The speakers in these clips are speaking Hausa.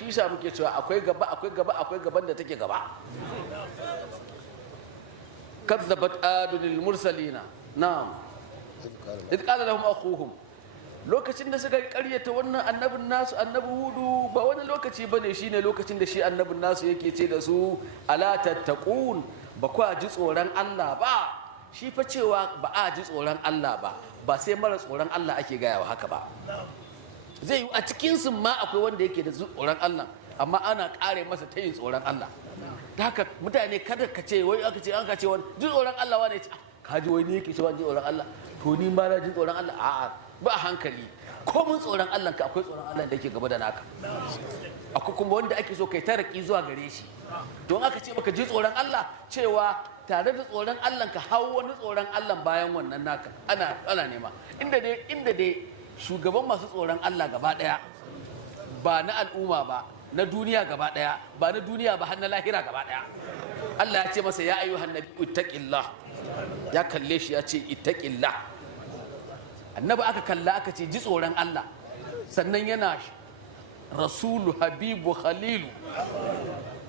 shi yasa muke cewa akwai gaban da take gaba. kazzabat adunil mursalina na'am idh qala lahum akhuhum lokacin da suka karyata wannan annabin nasu annabi hudu ba wani lokaci bane shine lokacin da shi annabin nasu yake ce da su ala tattaqun ba kwa ji tsoron Allah ba shi fa cewa ba a ji tsoron Allah ba sai mara tsoron Allah ake gayawa haka ba zai yi a cikin su ma akwai wanda yake da tsoron Allah amma ana kare masa ta yin tsoron Allah ta haka mutane kada ka ce wai aka ce an ka ce wani ji tsoron Allah wane ce ka ji wani yake cewa ji tsoron Allah to ni ma na ji tsoron Allah a'a ba hankali ko mun tsoron Allah ka akwai tsoron Allah da yake gaba da naka akwai kuma wanda ake so kai taraki zuwa gare shi don aka ce baka ji tsoron Allah cewa tare da tsoron Allah ka hau wani tsoron Allah bayan wannan naka ana nema inda dai shugaban masu tsoron Allah gaba daya ba na al'umma ba na duniya gaba daya ba na duniya ba har na lahira gaba daya Allah ya ce masa ya ayyuhan nabi ittaqillah ya kalle shi ya ce ittaqillah annabi aka kalla aka ce ji tsoron Allah sannan yana rasulu habibu khalilu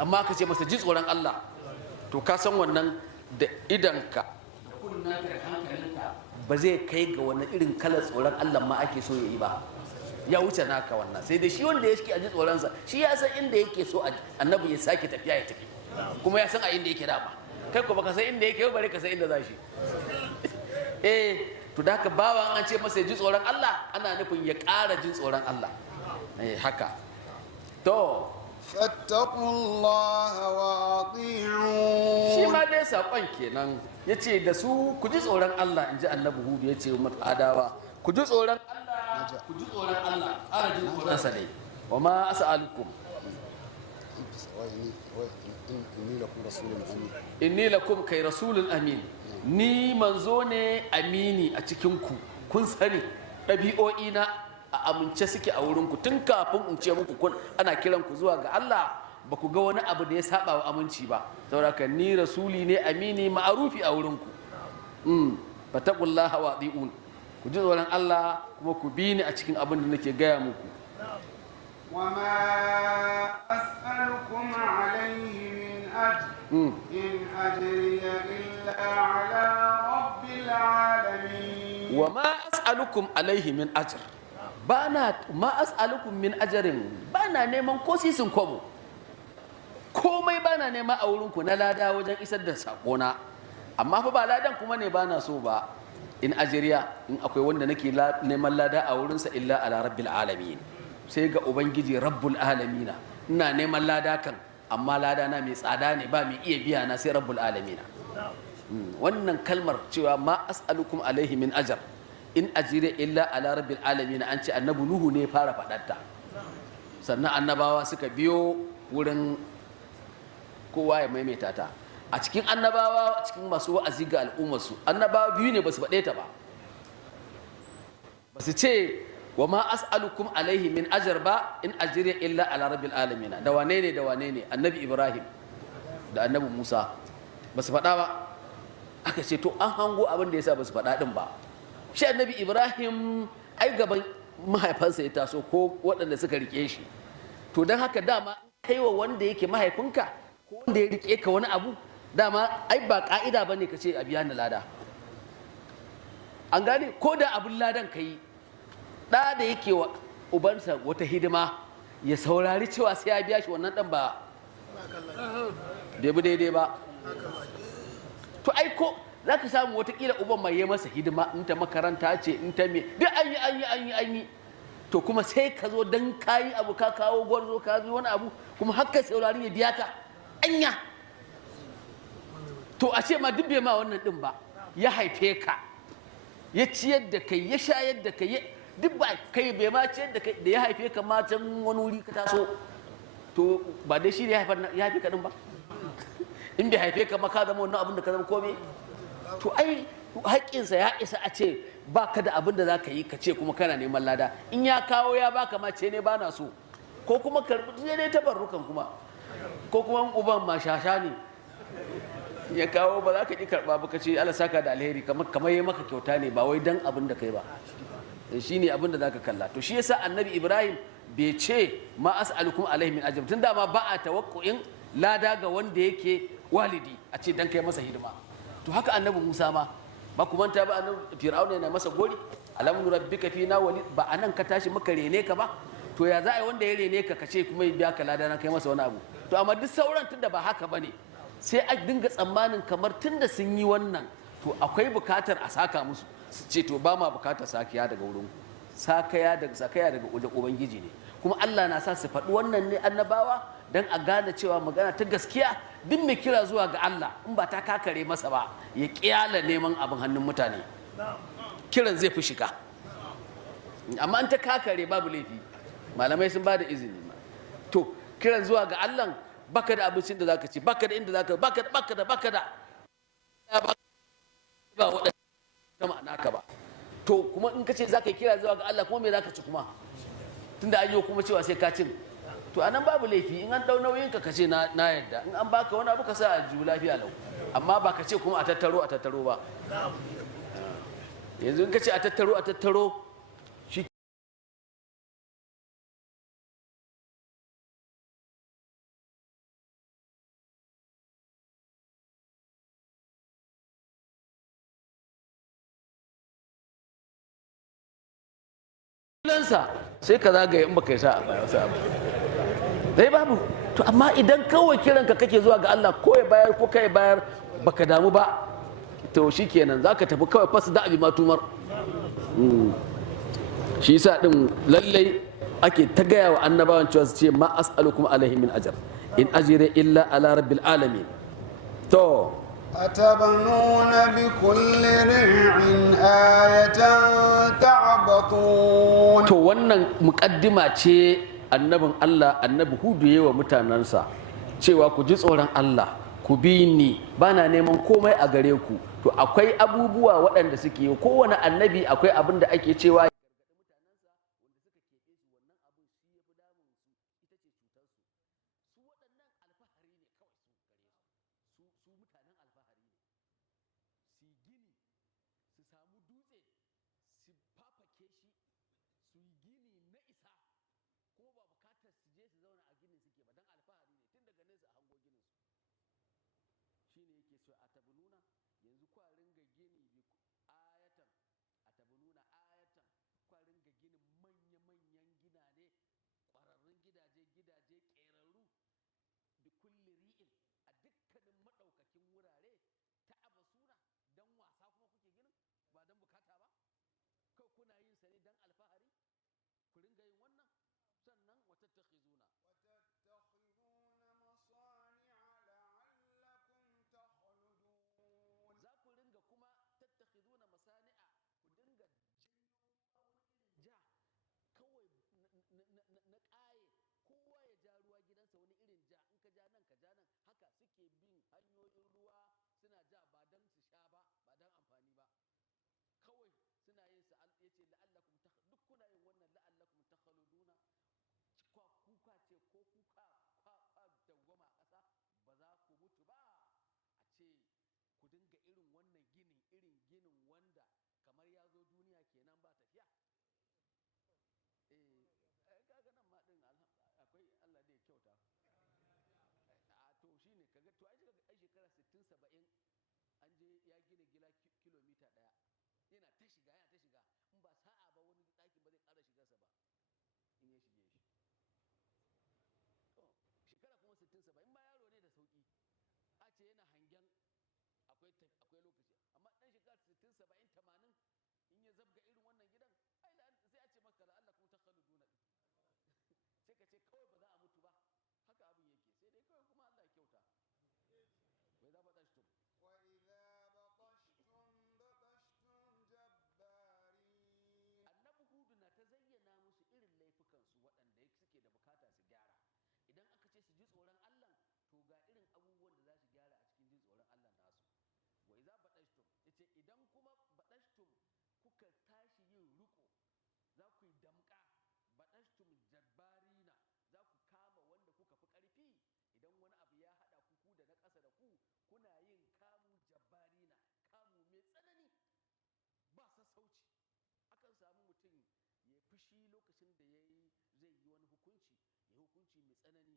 amma aka ce masa ji tsoron Allah to ka san wannan da idanka da kunnanka da hankalinka ba zai kai ga wani irin kalar tsoron Allah ma ake so ya yi ba ya wuce naka wannan sai dai shi wanda ya shi a ji tsoronsa shi ya san inda yake so annabi ya sake tafiya ya tafi kuma ya san a inda yake dama kai ko baka san inda yake bare ka san inda za shi to da haka bawan an ce masa ya ji tsoron Allah ana nufin ya ƙara jin tsoron Allah haka to fattaqullaha wa ati'un shi ma dai saƙon kenan ya ce da su ku ji tsoron Allah in ji annabi hudu ya ce wa adawa ku ji tsoron Allah ku ji tsoron Allah ƙara jin tsoron sa ne wa ma as'alukum inni lakum kai rasulun amin ni manzo ne amini a cikinku kun sani ɗabi'o'ina a amince suke a wurinku tun kafin in ce muku ana kiran ku zuwa ga Allah ba ku ga wani abu da ya saba wa aminci ba saboda ni rasuli ne amini ma'arufi a wurinku fattaqullaha wa ati'un ku ji tsoron Allah kuma ku bi ni a cikin abin da nake gaya muku وما أسألكم عليه من أجر إن أجري إلا على رب العالمين وما أسألكم عليه من أجر ما أسألكم من أجر بانا neman ko sisin kwabo komai bana nema a wurinku na lada wajen isar da sakona amma fa ba ladan kuma ne bana so ba in ajriya in akwai wanda nake neman lada a wurinsa illa ala rabbil alamin sai ga ubangiji rabbul alamina ina neman lada kan amma lada na mai tsada ne ba mai iya biya na sai rabbul alamina wannan kalmar cewa ma as'alukum alaihi min ajar in ajire illa ala rabbil alamina an ce annabi nuhu ne fara faɗarta sannan annabawa suka biyo wurin kowa ya maimaita ta a cikin annabawa cikin masu wa'azi ga al'ummarsu annabawa biyu ne ba su faɗe ta ba ba su ce wa ma as'alukum alaihi min ajar ba in ajriya illa ala rabbil alamin da wane ne annabi ibrahim da annabi musa ba su faɗa ba aka ce to an hango abin da yasa ba su faɗa din ba shi annabi ibrahim ai gaban mahaifansa ya taso ko waɗanda suka rike shi to don haka dama kai wa wanda yake mahaifinka ko wanda ya rike ka wani abu dama ai ba ka'ida bane ka ce a biya ni lada an gane ko da abin ladan ka yi ɗa da yake wa ubansa wata hidima ya saurari cewa sai ya biya shi wannan ɗan ba bai bi daidai ba to ai ko za ka samu watakila uban mai yi masa hidima in ta makaranta ce in ta me duk an yi to kuma sai ka zo don kayi abu ka kawo gwarzo ka zo wani abu kuma haka saurari ya biya ka anya to a ce ma duk bai ma wannan ɗin ba ya haife ka ya ciyar da kai ya shayar da kai duk ba kai bai ma ciyar da kai da ya haife ka ma can wani wuri ka taso to ba dai shi ne ya haife ka din ba in bai haife ka ma ka zama wannan abin da ka zama komai to ai haƙƙinsa ya isa a ce ba ka da abin da za ka yi ka ce kuma kana neman lada in ya kawo ya baka ma ce ne ba na so ko kuma karɓi sai dai tabarrukan kuma ko kuma uban ma shasha ne ya kawo ba za ka ƙi karɓa ba ka ce Allah saka da alheri kamar yi maka kyauta ne ba wai dan abin da kai ba shi ne abin da za ka kalla to shi yasa annabi ibrahim bai ce ma as'alukum alaihi min ajr tun da ma ba a tawakkuin lada ga wanda yake walidi a ce dan kai masa hidima to haka annabi Musa ma ba ku manta ba annabi Fir'auna yana masa gori alam nurabbika fina walid ba anan ka tashi muka rene ka ba to ya za a yi wanda ya rene ka kace kuma ya biya ka lada na kai masa wani abu to amma duk sauran tunda ba haka bane sai a dinga tsammanin kamar tunda sun yi wannan to akwai bukatar a saka musu su ce to ba ma bukatar sakiya daga wurin sakaya daga wajen ubangiji ne kuma Allah na sa su faɗi wannan ne annabawa dan a gane cewa magana ta gaskiya duk mai kira zuwa ga Allah in ba ta kakare masa ba ya kiyala neman abin hannun mutane kiran zai fi shiga amma in ta kakare babu laifi malamai sun ba da izini to kiran zuwa ga Allah baka da abincin da zaka ci baka da inda zaka baka da ba waɗanda ma'ana ka ba to kuma in ka ce zaka kira zuwa ga Allah kuma me zaka ci kuma tunda an yi kuma cewa sai ka cin to anan babu laifi in an dau nauyin ka kace na yadda in an baka wani abu ka sa aljihu lafiya lau amma ba ka ce kuma a tattaro ba yanzu in ka ce a tattaro shi lansa sai ka zagaye in baka yi sa'a ba wasu abu dai babu to amma idan kawai kiranka kake zuwa ga Allah ko ya bayar ko kai bayar baka damu ba to shikenan zaka tafi kawai fasu da abi matumar shi yasa din lallai ake ta gaya wa annabawan cewa su ce ma as'alukum alaihi min ajr in ajri illa ala rabbil alamin to أتبنون بكل ريع آية تعبطون to wannan muƙaddima ce annabin Allah annabi Hudu yayi wa mutanansa cewa ku ji tsoron Allah ku bi ni bana neman komai a gare ku to akwai abubuwa waɗanda suke yi kowane annabi akwai abin da ake cewa tsanani